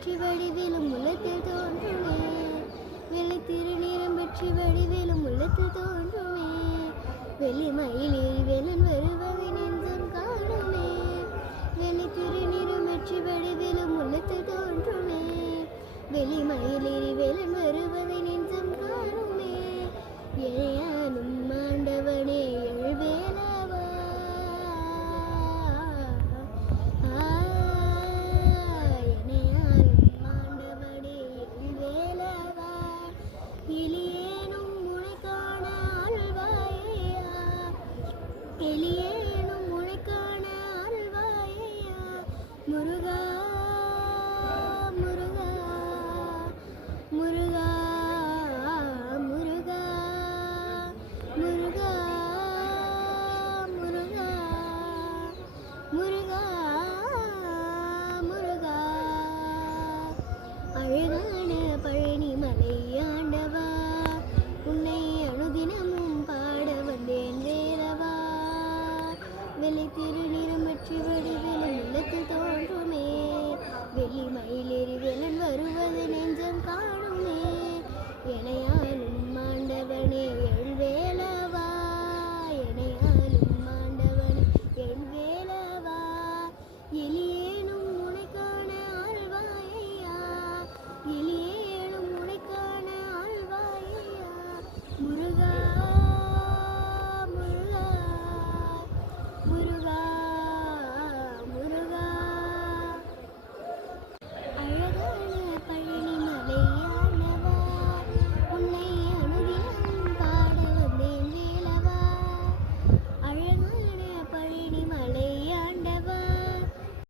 பெற்று வடிவிலும் உள்ளத்தில் தோன்றுமே. வெள்ளை திருநீரம் பெற்று வடிவிலும் உள்ளத்தில் தோன்றுமே. வெளிமயிலில் வேலன் வருவதை நெஞ்சம் காணுமே. வெள்ளை திருநீரம் பெற்று வடிவிலும் உள்ளத்தில் தோன்றுமே. வெளிமயிலில் வேலன் வருவதை நெஞ்சம் காணுமே. ஏயானும் ஆண்டவனே எழுவேலவா. எனையானும் ஆண்டவனே எழுவேலவா. எலியேனும் உனைக்காண அல்வாயையா. எலியேனும் உனைக்காண அல்வாயையா. முருகா